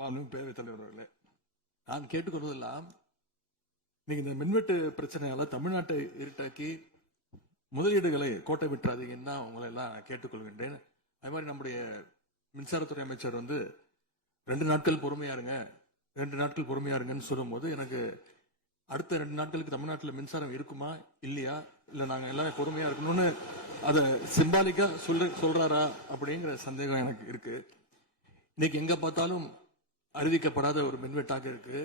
பேரவைத் தலைவர் அவர்களே, நான் கேட்டுக்கொள்வதெல்லாம் நீங்க இந்த மின்வெட்டு பிரச்சனையால தமிழ்நாட்டை இருட்டாக்கி முதலீடுகளை கோட்டை விட்டுறாதீங்கன்னு தான் உங்களை எல்லாம் கேட்டுக்கொள்கின்றேன். அது மாதிரி நம்முடைய மின்சாரத்துறை அமைச்சர் 2 நாட்கள் பொறுமையா இருங்க, 2 நாட்கள் பொறுமையா இருங்கன்னு சொல்லும்போது எனக்கு அடுத்த 2 நாட்களுக்கு தமிழ்நாட்டில் மின்சாரம் இருக்குமா இல்லையா, இல்ல நாங்க எல்லாரும் பொறுமையா இருக்கணும்னு அதை சிம்பாலிக்கா சொல்றாரா அப்படிங்கிற சந்தேகம் எனக்கு இருக்கு. இன்னைக்கு எங்க பார்த்தாலும் அறிவிக்கப்படாத ஒரு மின்வெட்டாக இருக்கு.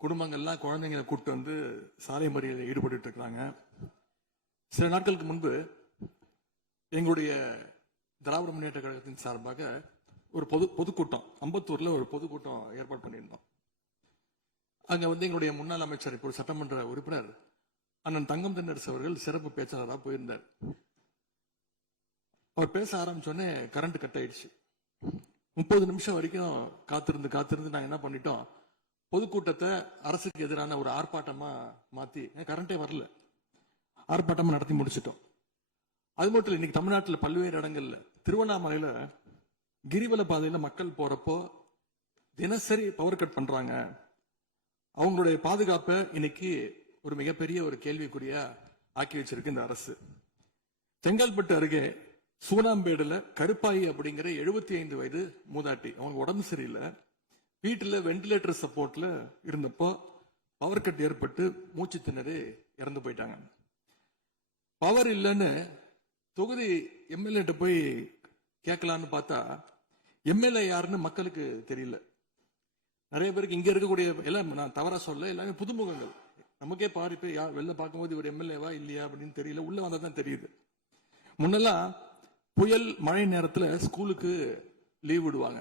குடும்பங்கள்லாம் குழந்தைங்களை கூப்பிட்டு வந்து சாலை மறியலில் ஈடுபட்டு இருக்கிறாங்க. சில நாட்களுக்கு முன்பு எங்களுடைய திராவிட முன்னேற்ற கழகத்தின் சார்பாக ஒரு பொதுக்கூட்டம் அம்பத்தூர்ல ஒரு பொதுக்கூட்டம் ஏற்பாடு பண்ணியிருந்தோம். அங்க எங்களுடைய முன்னாள் அமைச்சர் இப்போ சட்டமன்ற உறுப்பினர் அண்ணன் தங்கம் தென்னரசு அவர்கள் சிறப்பு பேச்சாளராக போயிருந்தார். அவர் பேச ஆரம்பிச்சோடனே கரண்ட் கட் ஆயிடுச்சு. 30 நிமிஷம் வரைக்கும் காத்திருந்து நாங்க என்ன பண்ணிட்டோம், பொதுக்கூட்டத்தை அரசுக்கு எதிரான ஒரு ஆர்ப்பாட்டமா மாத்தி, கரண்டே வரல, ஆர்ப்பாட்டமா நடத்தி முடிச்சிட்டோம். அது மட்டும் இல்ல, இன்னைக்கு தமிழ்நாட்டில் பல்வேறு இடங்கள்ல, திருவண்ணாமலையில கிரிவல பாதையில மக்கள் போறப்போ தினசரி பவர் கட் பண்றாங்க. அவங்களுடைய பாதுகாப்பை இன்னைக்கு ஒரு மிகப்பெரிய ஒரு கேள்விக்குறியா ஆக்கி வச்சிருக்கு இந்த அரசு. செங்கல்பட்டு அருகே சூனாம்பேடுல கருப்பாயி அப்படிங்கிற 75 வயது மூதாட்டி, அவங்க உடம்பு சரியில்லை, வீட்டுல வெண்டிலேட்டர் சப்போர்ட்ல இருந்தப்போ பவர் கட் ஏற்பட்டு மூச்சு திணறி இறந்து போயிட்டாங்க. பவர் இல்லைன்னு தொகுதி எம்எல்ஏ போய் கேட்கலான்னு பார்த்தா எம்எல்ஏ யாருன்னு மக்களுக்கு தெரியல. நிறைய பேருக்கு இங்க இருக்கக்கூடிய எல்லாம், நான் தவறா சொல்ல, எல்லாமே புதுமுகங்கள். நமக்கே பாரு வெளில பார்க்கும்போது ஒரு எம்எல்ஏவா இல்லையா அப்படின்னு தெரியல, உள்ள வந்தா தான் தெரியுது. முன்னெல்லாம் புயல் மழை நேரத்துல ஸ்கூலுக்கு லீவ் விடுவாங்க.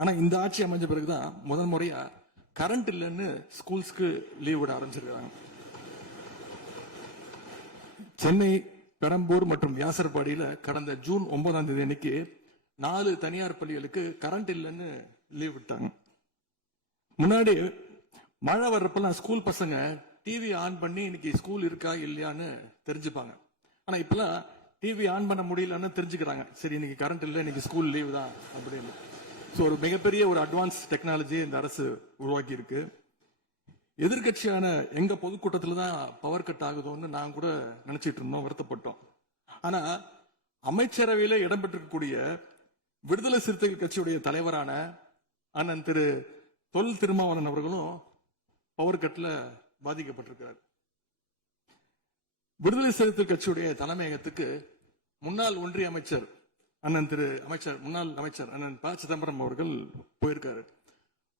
ஆனா இந்த ஆட்சி அமைஞ்ச பிறகுதான் முதல் முறையா கரண்ட் இல்லைன்னு ஸ்கூல்ஸ்க்கு லீவ் விட ஆரம்பிச்சிருக்காங்க. சென்னை, பெரம்பூர் மற்றும் வியாசர்பாடியில கடந்த ஜூன் 9ஆம் தேதி அன்னைக்கு 4 தனியார் பள்ளிகளுக்கு கரண்ட் இல்லைன்னு லீவ் விட்டாங்க. முன்னாடி மழை வர்றப்பெல்லாம் ஸ்கூல் பசங்க டிவி ஆன் பண்ணி இன்னைக்கு ஸ்கூல் இருக்கா இல்லையான்னு தெரிஞ்சுப்பாங்க. ஆனா இப்பெல்லாம் டிவி ஆன் பண்ண முடியலன்னு தெரிஞ்சுக்கிறாங்க, சரி இன்னைக்கு கரண்ட் இல்லை, இன்னைக்கு ஸ்கூல் லீவ் தான் அப்படின்னு. ஒரு மிகப்பெரிய ஒரு அட்வான்ஸ் டெக்னாலஜி இந்த அரசு உருவாக்கி இருக்கு. எதிர்கட்சியான எங்க பொதுக்கூட்டத்துல தான் பவர் கட் ஆகுதோன்னு நான் கூட நினைச்சிட்டு இருந்தோம், வருத்தப்பட்டோம். ஆனா அமைச்சரவையில இடம்பெற்றிருக்கக்கூடிய விடுதலை சிறுத்தைகள் கட்சியுடைய தலைவரான அண்ணன் திரு தொல் திருமாவளவன் அவர்களும் பவர் கட்ல பாதிக்கப்பட்டிருக்கிறார். விடுதலை சிறுத்தைகள் கட்சியுடைய தலைமையகத்துக்கு முன்னாள் ஒன்றிய அமைச்சர் முன்னாள் அமைச்சர் அண்ணன் ப சிதம்பரம் அவர்கள் போயிருக்காரு.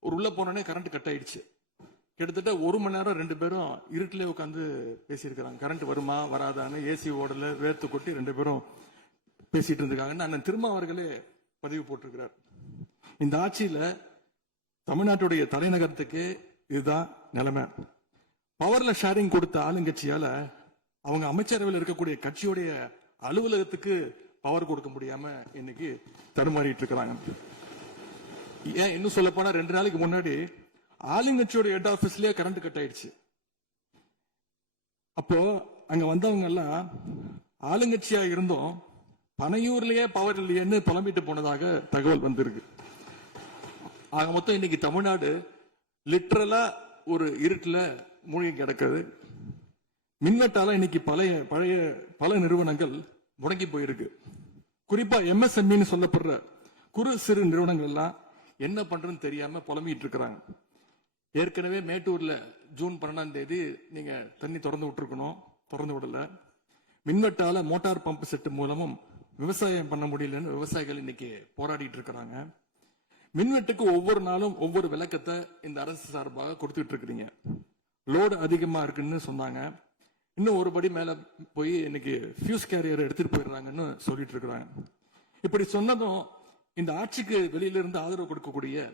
ஒரு உள்ள போனோடனே கரண்ட் கட் ஆயிடுச்சு. கிட்டத்தட்ட 1 மணி நேரம் 2 பேரும் இருட்டிலே உட்காந்து பேசியிருக்கிறாங்க. கரண்ட் வருமா வராதான்னு ஏசி ஓடல, வேர்த்து கொட்டி 2 பேரும் பேசிட்டு இருந்திருக்காங்கன்னு அண்ணன் திருமா அவர்களே பதிவு போட்டிருக்கிறார். இந்த ஆட்சியில தமிழ்நாட்டுடைய தலைநகரத்துக்கு இதுதான் நிலைமை. பவர்ல ஷேரிங் கொடுத்த ஆளுங்கட்சியால அவங்க அமைச்சரவையில் இருக்கக்கூடிய கட்சியுடைய அலுவலகத்துக்கு பவர் கொடுக்க முடியாம இன்னைக்கு தடுமாறிட்டு இருக்கிறாங்க. ஏன் இன்னும் சொல்ல போனா 2 நாளைக்கு முன்னாடி ஆளுங்கட்சியோட ஹெட் ஆபீஸ்லயே கரண்ட் கட் ஆயிடுச்சு. அப்போ அங்க வந்தவங்க எல்லாம் ஆளுங்கட்சியா இருந்தோம், பனையூர்லயே பவர் இல்லையேன்னு புலம்பிட்டு போனதாக தகவல் வந்திருக்கு. ஆக மொத்தம் இன்னைக்கு தமிழ்நாடு லிட்டரலா ஒரு இருட்டுல மூழ்கி கிடக்குது. மின்வெட்டால இன்னைக்கு பல நிறுவனங்கள் முடங்கி போயிருக்கு. குறிப்பா எம்எஸ்எம்இன்னு சொல்லப்படுற குறு சிறு நிறுவனங்கள் எல்லாம் என்ன பண்றதுன்னு தெரியாம புலம்பிட்டு இருக்கிறாங்க. ஏற்கனவே மேட்டூர்ல ஜூன் 12ஆம் தேதி நீங்க தண்ணி திறந்து விட்டுருக்கணும், திறந்து விடல. மின்வெட்டால மோட்டார் பம்ப் செட் மூலமும் விவசாயம் பண்ண முடியலன்னு விவசாயிகள் இன்னைக்கு போராடிட்டு இருக்கிறாங்க. மின்வெட்டுக்கு ஒவ்வொரு நாளும் ஒவ்வொரு விளக்கத்தை இந்த அரசு சார்பாக கொடுத்துட்டு இருக்கிறீங்க. லோடு அதிகமா இருக்குன்னு சொன்னாங்க, இன்னும் ஒரு படி மேல போய் இன்னைக்கு ஃபியூஸ் கேரியர் எடுத்துட்டு போயிடுறாங்கன்னு சொல்லிட்டு இருக்கிறாங்க. இப்படி சொன்னதும் இந்த ஆட்சிக்கு வெளியில இருந்து ஆதரவு கொடுக்கக்கூடிய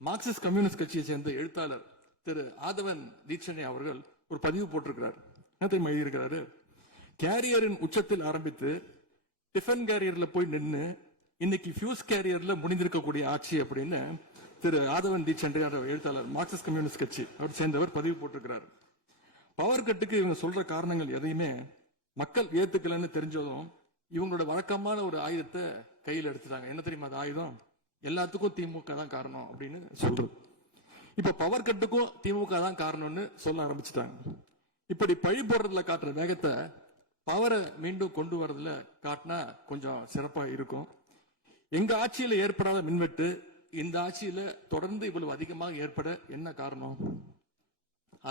மார்க்சிஸ்ட் கம்யூனிஸ்ட் கட்சியை சேர்ந்த எழுத்தாளர் திரு ஆதவன் தீட்சணை அவர்கள் ஒரு பதிவு போட்டிருக்கிறார். என்ன எழுதியிருக்கிறாரு, கேரியரின் உச்சத்தில் ஆரம்பித்து டிஃபன் கேரியர்ல போய் நின்று இன்னைக்கு ஃபியூஸ் கேரியர்ல முடிந்திருக்கக்கூடிய ஆட்சி அப்படின்னு திரு ஆதவன் தீட்சணை எழுத்தாளர், மார்க்சிஸ்ட் கம்யூனிஸ்ட் கட்சி அவர் சேர்ந்தவர் பதிவு போட்டிருக்கிறார். பவர் கட்டுக்கு இவங்க சொல்ற காரணங்கள் எதையுமே மக்கள் ஏத்துக்கலன்னு தெரிஞ்சதும் இவங்களோட வழக்கமான ஒரு ஆயுதத்தை கையில் எடுத்துட்டாங்க. என்ன தெரியுமா அது ஆயுதம்? எல்லாத்துக்கும் திமுக தான் காரணம் அப்படின்னு சொல்றது. இப்ப பவர் கட்டுக்கும் திமுக தான் காரணம்னு சொல்ல ஆரம்பிச்சுட்டாங்க. இப்படி பழி போடுறதுல காட்டுற வேகத்தை பவரை மீண்டும் கொண்டு வரதுல காட்டினா கொஞ்சம் சிறப்பா இருக்கும். எங்க ஆட்சியில ஏற்படாத மின்வெட்டு இந்த ஆட்சியில தொடர்ந்து இவ்வளவு அதிகமாக ஏற்பட என்ன காரணம்?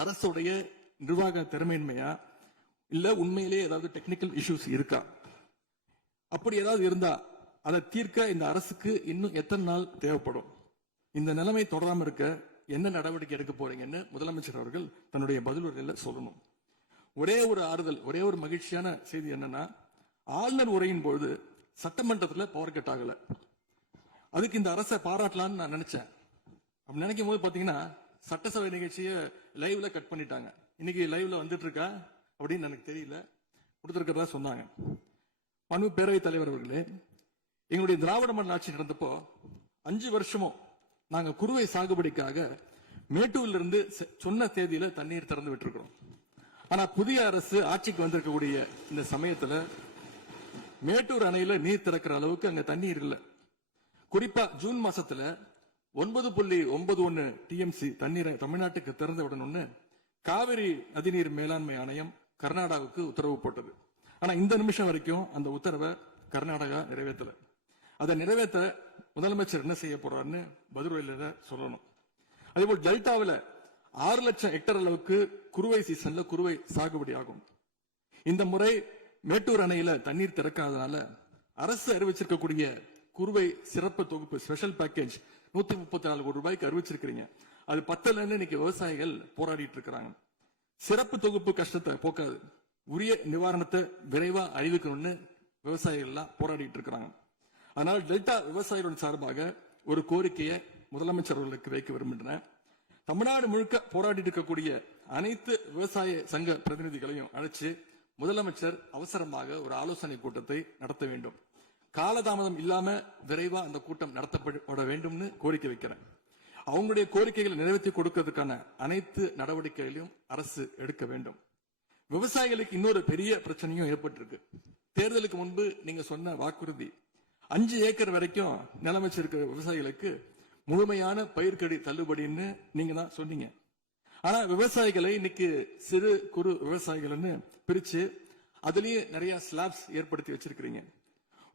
அரசுடைய நிர்வாக திறமையின்மையா, இல்ல உண்மையிலேயே ஏதாவது டெக்னிக்கல் இஷ்யூஸ் இருக்கா? அப்படி ஏதாவது இருந்தா அதை தீர்க்க இந்த அரசுக்கு இன்னும் எத்தனை நாள் தேவைப்படும்? இந்த நிலைமை தொடராம இருக்க என்ன நடவடிக்கை எடுக்க போறீங்கன்னு முதலமைச்சர் அவர்கள் தன்னுடைய பதிலுரையில சொல்லணும். ஒரே ஒரு ஆறுதல், ஒரே ஒரு மகிழ்ச்சியான செய்தி என்னன்னா, ஆளுநர் உரையின் போது சட்டமன்றத்தில் பவர் கட் ஆகல. அதுக்கு இந்த அரசை பாராட்டலாம்னு நான் நினைச்சேன். அப்படி நினைக்கும் போது பாத்தீங்கன்னா சட்டசபை நிகழ்ச்சியை லைவ்ல கட் பண்ணிட்டாங்க. இன்னைக்கு லைவ்ல வந்துட்டு இருக்கா அப்படின்னு எனக்கு தெரியல, கொடுத்திருக்கிறதா சொன்னாங்க. மனு பேரவைத் தலைவர் அவர்களே, எங்களுடைய திராவிட மாடல் ஆட்சி நடந்தப்போ 5 வருஷமும் நாங்க குறுவை சாகுபடிக்காக மேட்டூர்ல இருந்து சொன்ன தேதியில தண்ணீர் திறந்து விட்டுருக்கிறோம். ஆனா புதிய அரசு ஆட்சிக்கு வந்திருக்கக்கூடிய இந்த சமயத்துல மேட்டூர் அணையில நீர் திறக்கிற அளவுக்கு அங்க தண்ணீர் இல்லை. குறிப்பா ஜூன் மாசத்துல 9.91 டிஎம்சி தண்ணீரை தமிழ்நாட்டுக்கு திறந்து விடணும்னு காவிரி நதிநீர் மேலாண்மை ஆணையம் கர்நாடகாவுக்கு உத்தரவு போட்டது. ஆனா இந்த நிமிஷம் வரைக்கும் அந்த உத்தரவை கர்நாடகா நிறைவேற்றல. அதை நிறைவேற்ற முதலமைச்சர் என்ன செய்ய போறாருன்னு பதிலுரையில சொல்லணும். அதேபோல் டெல்டாவில் 6 லட்சம் ஹெக்டேர் அளவுக்கு குறுவை சீசன்ல குறுவை சாகுபடி ஆகும். இந்த முறை மேட்டூர் அணையில தண்ணீர் திறக்காதனால அரசு அறிவிச்சிருக்கக்கூடிய குறுவை சிறப்பு தொகுப்பு ஸ்பெஷல் பேக்கேஜ் 134 கோடி ரூபாய்க்கு அறிவிச்சிருக்கீங்க. அது பத்தலன்னு இன்னைக்கு விவசாயிகள் போராடிட்டு இருக்கிறாங்க. சிறப்பு தொகுப்பு கஷ்டத்தை போக்காது, உரிய நிவாரணத்தை விரைவா அறிவிக்கணும்னு விவசாயிகள் எல்லாம் போராடிட்டு இருக்கிறாங்க. அதனால டெல்டா விவசாயிகளின் சார்பாக ஒரு கோரிக்கையை முதலமைச்சர் அவர்களுக்கு வைக்க விரும்புகிறேன். தமிழ்நாடு முழுக்க போராடிட்டு இருக்கக்கூடிய அனைத்து விவசாய சங்க பிரதிநிதிகளையும் அழைச்சு முதலமைச்சர் அவசரமாக ஒரு ஆலோசனை கூட்டத்தை நடத்த வேண்டும். காலதாமதம் இல்லாம விரைவா அந்த கூட்டம் நடத்தப்பட வேண்டும்னு கோரிக்கை வைக்கிறேன். அவங்களுடைய கோரிக்கைகளை நிறைவேற்றி கொடுக்கிறதுக்கான அனைத்து நடவடிக்கைகளையும் அரசு எடுக்க வேண்டும். விவசாயிகளுக்கு இன்னொரு பெரிய பிரச்சனையும் ஏற்பட்டிருக்கு. தேர்தலுக்கு முன்பு நீங்க சொன்ன வாக்குறுதி 5 ஏக்கர் வரைக்கும் நிலம் வச்சிருக்கிற விவசாயிகளுக்கு முழுமையான பயிர்க்கடி தள்ளுபடின்னு நீங்க தான் சொன்னீங்க. ஆனா விவசாயிகளை இன்னைக்கு சிறு குறு விவசாயிகள்னு பிரிச்சு அதுலயே நிறைய ஸ்லாப்ஸ் ஏற்படுத்தி வச்சிருக்கிறீங்க.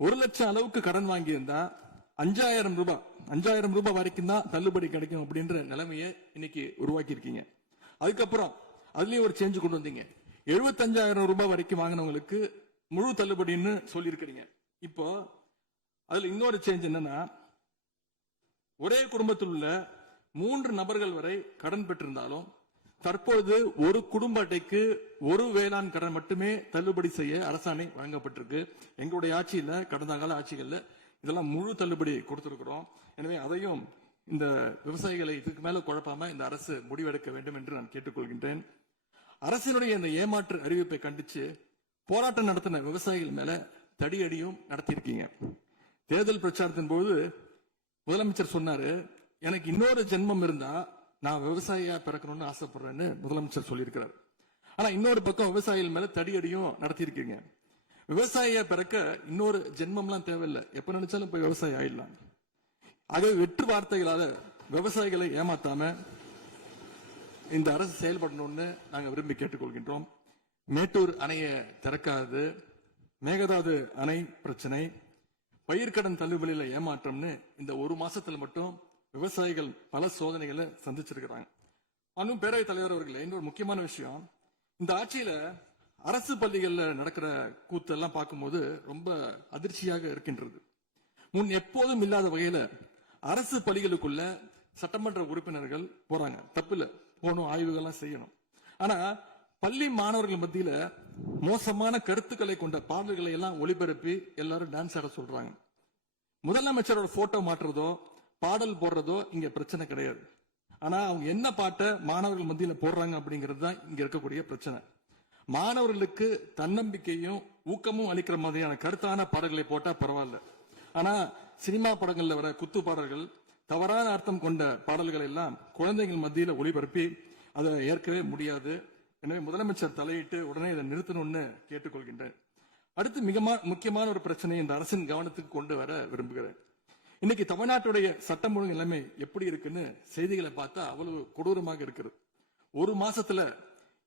1 லட்சம் அளவுக்கு கடன் வாங்கி இருந்தா 5000 ரூபாய் வரைக்கும் தான் தள்ளுபடி கிடைக்கும் அப்படின்ற நிலைமையை இன்னைக்கு உருவாக்கி இருக்கீங்க. அதுக்கப்புறம் அதுலயும் ஒரு சேஞ்ச் கொண்டு வந்தீங்க. 75,000 ரூபாய் வரைக்கும் வாங்கினவங்களுக்கு முழு தள்ளுபடின்னு சொல்லி இருக்கிறீங்க. இப்போ அதுல இன்னொரு சேஞ்ச் என்னன்னா, ஒரே குடும்பத்தில் உள்ள 3 நபர்கள் வரை கடன் பெற்றிருந்தாலும் தற்பொழுது ஒரு குடும்ப அட்டைக்கு ஒரு வேளாண் கடன் மட்டுமே தள்ளுபடி செய்ய அரசாணை வழங்கப்பட்டிருக்கு. எங்களுடைய ஆட்சியில, கடந்த கால ஆட்சிகள்ல இதெல்லாம் முழு தள்ளுபடி கொடுத்திருக்கிறோம். எனவே அதையும் இந்த விவசாயிகளை இதுக்கு மேல குழப்பாம இந்த அரசு முடிவெடுக்க வேண்டும் என்று நான் கேட்டுக்கொள்கின்றேன். அரசினுடைய இந்த ஏமாற்று அறிவிப்பை கண்டிச்சு போராட்டம் நடத்தின விவசாயிகள் மேல தடியடியும் நடத்தியிருக்கீங்க. தேர்தல் பிரச்சாரத்தின் போது முதலமைச்சர் சொன்னாரு, எனக்கு இன்னொரு ஜென்மம் இருந்தா நான் விவசாயியா பிறக்கணும்னு ஆசைப்படுறேன்னு முதலமைச்சர் சொல்லியிருக்கிறார். ஆனா இன்னொரு பக்கம் விவசாயிகள் மேல தடியடியும் நடத்தியிருக்கீங்க. விவசாயியா பிறக்க இன்னொரு ஜென்மம்லாம் தேவையில்லை, எப்ப நினைச்சாலும் போய் விவசாயி ஆயிடலாம். ஆகவே வெற்று வார்த்தைகளால விவசாயிகளை ஏமாத்தாம இந்த அரசு செயல்படணும்னு நாங்க விரும்பி கேட்டுக்கொள்கின்றோம். மேட்டூர் அணையை திறக்காது, மேகதாது அணை பிரச்சனை, பயிர்க்கடன் தள்ளுபடியில ஏமாற்றம்னு இந்த 1 மாசத்துல மட்டும் விவசாயிகள் பல சோதனைகளை சந்திச்சிருக்கிறாங்க. இன்னும் பேரவைத் தலைவர் அவர்களே, இன்னொரு முக்கியமான விஷயம், இந்த ஆட்சியில அரசு பள்ளிகள்ல நடக்கிற கூத்தெல்லாம் பார்க்கும்போது ரொம்ப அதிர்ச்சியாக இருக்கின்றது. முன் எப்போதும் இல்லாத வகையில அரசு பள்ளிகளுக்குள்ள சட்டமன்ற உறுப்பினர்கள் போறாங்க. தப்புல போகணும், ஆய்வுகள்லாம் செய்யணும். ஆனா பள்ளி மாணவர்கள் மத்தியில மோசமான கருத்துக்களை கொண்ட பாடல்களை எல்லாம் ஒளிபரப்பி எல்லாரும் டான்ஸ் ஆட சொல்றாங்க. முதலமைச்சரோட போட்டோ மாற்றுறதோ பாடல் போடுறதோ இங்க பிரச்சனை கிடையாது. ஆனா அவங்க என்ன பாட்டை மாணவர்கள் மத்தியில போடுறாங்க அப்படிங்கிறது தான் இங்க இருக்கக்கூடிய பிரச்சனை. மாணவர்களுக்கு தன்னம்பிக்கையும் ஊக்கமும் அளிக்கிற மாதிரியான கருத்தான பாடல்களை போட்டா பரவாயில்ல. ஆனா சினிமா படங்கள்ல வர குத்து பாடல்கள், தவறான அர்த்தம் கொண்ட பாடல்கள் எல்லாம் குழந்தைகள் மத்தியில ஒளிபரப்பி அதை ஏற்கவே முடியாது. எனவே முதலமைச்சர் தலையிட்டு உடனே இதை நிறுத்தணும்னு கேட்டுக்கொள்கின்றேன். அடுத்து மிக முக்கியமான ஒரு பிரச்சனை இந்த அரசின் கவனத்துக்கு கொண்டு வர விரும்புகிறேன். இன்னைக்கு தமிழ்நாட்டுடைய சட்டம் ஒழுங்கு நிலைமை எப்படி இருக்குன்னு செய்திகளை பார்த்தா அவ்வளவு கொடூரமாக இருக்கிறது. ஒரு மாசத்துல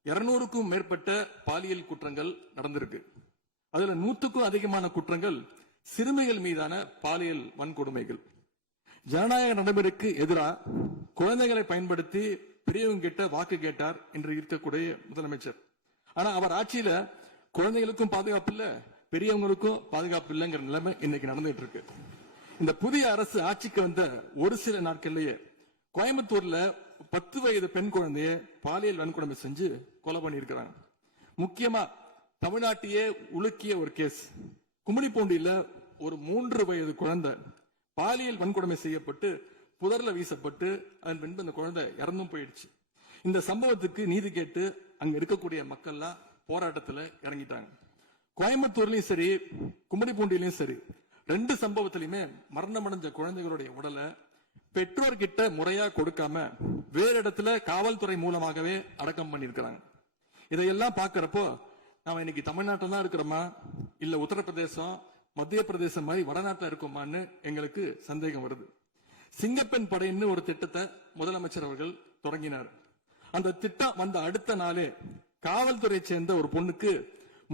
200க்கும் மேற்பட்ட பாலியல் குற்றங்கள் நடந்திருக்கு. அதுல 100க்கும் அதிகமான குற்றங்கள் சிறுமிகள் மீதான பாலியல் வன்கொடுமைகள். ஜனநாயக நடைமுறைக்கு எதிராக குழந்தைகளை பயன்படுத்தி பெரியவங்க கிட்ட வாக்கு கேட்டார் என்று இருக்கக்கூடிய முதலமைச்சர். ஆனா அவர் ஆட்சியில குழந்தைகளுக்கும் பாதுகாப்பு இல்ல, பெரியவங்களுக்கும் பாதுகாப்பு இல்லைங்கிற நிலைமை இன்னைக்கு நடந்துட்டு இருக்கு. இந்த புதிய அரசு ஆட்சிக்கு வந்த ஒரு சில நாட்கள்லயே கோயம்புத்தூர்ல 10 வயது பெண் குழந்தைய பாலியல் வன்கொடுமை செஞ்சு கொலை பண்ணியிருக்கிறாங்க. முக்கியமா தமிழ்நாட்டையே உலுக்கிய ஒரு கேஸ், கும்மிடிப்பூண்டியில ஒரு 3 வயது குழந்தை பாலியல் வன்கொடுமை செய்யப்பட்டு புதர்ல வீசப்பட்டு அதன் பின்பு அந்த குழந்தை இறந்தும் போயிடுச்சு. இந்த சம்பவத்துக்கு நீதி கேட்டு அங்க இருக்கக்கூடிய மக்கள்லாம் போராட்டத்துல இறங்கிட்டாங்க. கோயம்புத்தூர்லயும் சரி, கும்மிடிப்பூண்டியிலயும் சரி, 2 சம்பவத்திலுமே மரணமடைஞ்ச குழந்தைகளுடைய உடலை பெற்றோர்கிட்ட முறையா கொடுக்காம வேற இடத்துல காவல்துறை மூலமாகவே அடக்கம் பண்ணிருக்கிறாங்க. இதையெல்லாம் பாக்குறப்போ நாம இன்னைக்கு தமிழ்நாட்டில் தான் இருக்கிறோமா, இல்ல உத்தரப்பிரதேசம், மத்திய பிரதேசம் மாதிரி வடநாட்டில் இருக்கோமான்னு எங்களுக்கு சந்தேகம் வருது. சிங்கப்பெண் படைன்னு ஒரு திட்டத்தை முதலமைச்சர் அவர்கள் தொடங்கினார். அந்த திட்டம் வந்த அடுத்த நாளே காவல்துறை சேர்ந்த ஒரு பொண்ணுக்கு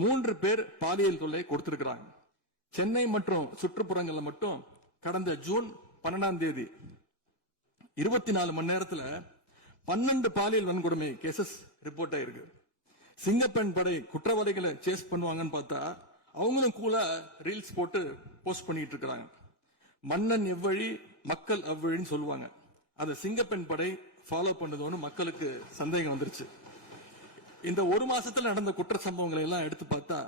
3 பேர் பாலியல் தொல்லை கொடுத்திருக்கிறாங்க. சென்னை மற்றும் சுற்றுப்புறங்கள்ல மட்டும் கடந்த ஜூன் 12ஆம் தேதி 24 மணி நேரத்துல 12 பாலியல் வன்கொடுமை கேசஸ் ரிப்போர்ட் ஆயிருக்கு. சிங்கப்பெண் படை குற்றவாளிகளை சேஸ் பண்ணுவாங்கன்னு பார்த்தா அவங்களும் கூட ரீல்ஸ் போட்டு போஸ்ட் பண்ணிட்டு இருக்காங்க. மன்னன் எவ்வழி மக்கள் அவ்வழின்னு சொல்லுவாங்க. அதை சிங்கப்பெண் படை ஃபாலோ பண்ணுதோன்னு மக்களுக்கு சந்தேகம் வந்துருச்சு. இந்த ஒரு மாசத்துல நடந்த குற்ற சம்பவங்களை எல்லாம் எடுத்து பார்த்தா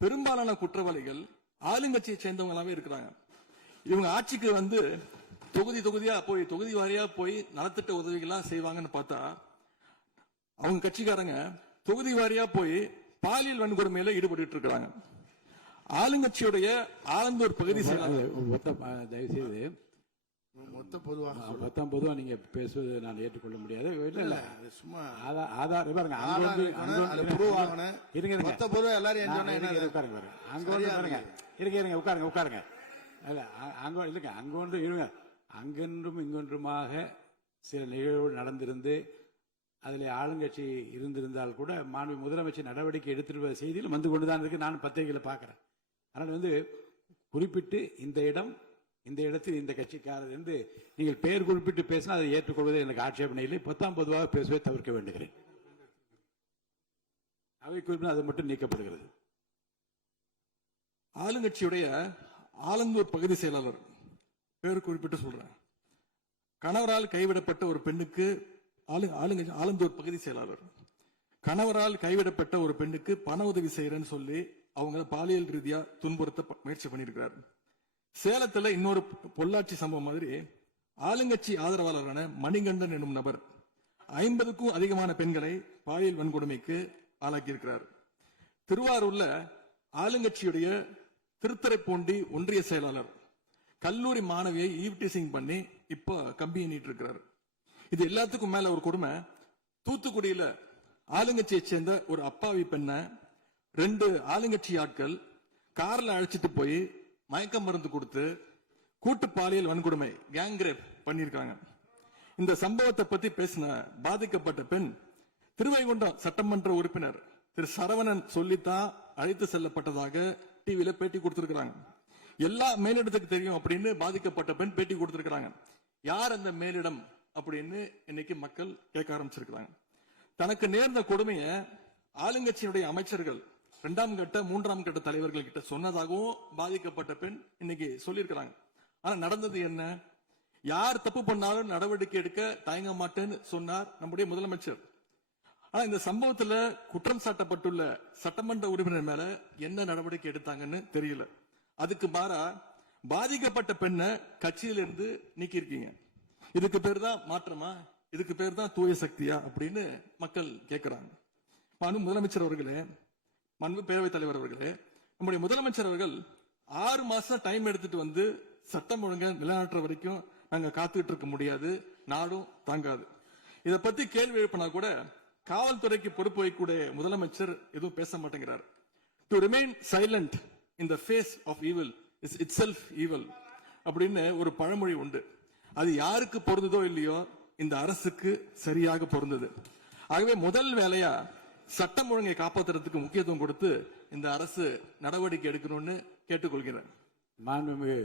பெரும்பாலான குற்றவாளிகள் ஆளுங்கட்சியை சேர்ந்தவங்களாவே இருக்கிறாங்க. இவங்க ஆட்சிக்கு வந்து தொகுதியா போய் தொகுதி வாரியா போய் நலத்திட்ட உதவிகள்லாம் செய்வாங்கன்னு பார்த்தா அவங்க கட்சிக்காரங்க தொகுதி வாரியா போய் பாலியல் வன்கொடுமையில ஈடுபட்டு இருக்காங்க. ஆளுங்கட்சியுடைய ஆலந்தூர் பகுதி தயவுசெய்து மொத்த பொதுவா நீங்க பேசுவது நான் ஏற்றுக்கொள்ள முடியாது. இல்ல சும்மா ஆதார் பாருங்க, உட்காருங்க. அங்கொன்றும் இங்கொன்றுமாக சில நிகழ்வுகள் நடந்திருந்து அதில் ஆளுங்கட்சி இருந்திருந்தால் கூட மாண்பு முதலமைச்சர் நடவடிக்கை எடுத்துட்டு செய்தியில் வந்து கொண்டுதான் இருக்கு. நான் பத்திரிகையில் பார்க்கிறேன். அதனால குறிப்பிட்டு இந்த இடத்தில் இந்த கட்சிக்காரர் என்று நீங்கள் பெயர் குறிப்பிட்டு பேசினா அதை ஏற்றுக்கொள்வதில் எனக்கு ஆட்சேபனை இல்லை. பொதுவாக பேசுவதை தவிர்க்க வேண்டுகிறேன். அவை குறிப்பிட்டு அது மட்டும் நீக்கப்படுகிறது. ஆளுங்கட்சியுடைய ஆலந்தூர் பகுதி செயலாளர் பேர் குறிப்பிட்டு சொல்றேன். கணவரால் கைவிடப்பட்ட ஒரு பெண்ணுக்கு ஆலந்தூர் பகுதி செயலாளர் கணவரால் கைவிடப்பட்ட ஒரு பெண்ணுக்கு பண உதவி செய்யறேன்னு சொல்லி அவங்க பாலியல் ரீதியா துன்புறுத்த முயற்சி பண்ணியிருக்கிறார். சேலத்துல இன்னொரு பொள்ளாச்சி சம்பவம் மாதிரி ஆளுங்கட்சி ஆதரவாளரான மணிகண்டன் என்னும் நபர் 50க்கும் அதிகமான பெண்களை பாலியல் வன்கொடுமைக்கு ஆளாக்கியிருக்கிறார். திருவாரூர்ல ஆளுங்கட்சியுடைய திருத்துறைப்பூண்டி ஒன்றிய செயலாளர் கல்லூரி மாணவியை ஈவ்டீசிங் பண்ணி இப்ப கம்பி எண்ணிட்டு இருக்கிறார். இது எல்லாத்துக்கும் மேல ஒரு கொடுமை, தூத்துக்குடியில ஆளுங்கட்சியை சேர்ந்த ஒரு அப்பாவி பெண்ணை 2 ஆளுங்கட்சி ஆட்கள் கார்ல அழைச்சிட்டு போய் மயக்க மருந்து கொடுத்து கூட்டு பாலியல் வன்கொடுமை கேங் ரேப் பண்ணிருக்காங்க. இந்த சம்பவத்தை பத்தி பேசின பாதிக்கப்பட்ட பெண் திருவைகுண்டம் சட்டமன்ற உறுப்பினர் திரு சரவணன் சொல்லித்தான் அழைத்து செல்லப்பட்டதாக டிவியில பேட்டி கொடுத்திருக்கிறாங்க. எல்லா மேலிடத்துக்கு தெரியும் அப்படின்னு பாதிக்கப்பட்ட பெண் பேட்டி கொடுத்திருக்கிறாங்க. யார் அந்த மேலிடம் அப்படின்னு இன்னைக்கு மக்கள் கேட்க ஆரம்பிச்சிருக்கிறாங்க. தனக்கு நேர்ந்த கொடுமையை ஆளுங்கட்சியினுடைய அமைச்சர்கள் 2ஆம் கட்ட 3ஆம் கட்ட தலைவர்கள் கிட்ட சொன்னதாகவும் பாதிக்கப்பட்ட பெண் இன்னைக்கு சொல்லியிருக்கிறாங்க. ஆனா நடந்தது என்ன? யார் தப்பு பண்ணாலும் நடவடிக்கை எடுக்க தயங்க மாட்டேன்னு சொன்னார் நம்முடைய முதலமைச்சர். ஆனா இந்த சம்பவத்துல குற்றம் சாட்டப்பட்டுள்ள சட்டமன்ற உறுப்பினர் மேல என்ன நடவடிக்கை எடுத்தாங்கன்னு தெரியல. அதுக்கு மாறா பாதிக்கப்பட்ட பெண்ணை கட்சியிலிருந்து நீக்கி இருக்கீங்க. இதுக்கு பேர் தான் மாற்றமா? இதுக்கு பேர் தான் தூய சக்தியா அப்படின்னு மக்கள் கேட்கிறாங்க. முதலமைச்சர் அவர்களே, மாண்பு பேரவைத் தலைவர் அவர்களே, நம்முடைய முதலமைச்சர் அவர்கள் 6 மாசம் டைம் எடுத்துட்டு வந்து சட்டம் ஒழுங்கை நிலைநாட்டுற வரைக்கும் நாங்க காத்துக்கிட்டு இருக்க முடியாது, நாடும் தாங்காது. இத பத்தி கேள்வி எழுப்பினா கூட காவல்துறைக்கு பொறுப்பு வைக்கக்கூடிய முதலமைச்சர் எதுவும் பேச மாட்டேங்கிறார். To remain silent in the face of evil is itself evil. அப்படின்னு ஒரு பழமொழி உண்டு. அது யாருக்கு பொருந்ததோ இல்லையோ இந்த அரசுக்கு சரியாக பொருந்தது. ஆகவே முதல் வேலையா சட்டம் ஒழுங்கை காப்பாற்றுறதுக்கு முக்கியத்துவம் கொடுத்து இந்த அரசு நடவடிக்கை எடுக்கணும்னு கேட்டுக்கொள்கிறேன். மாண்புமிகு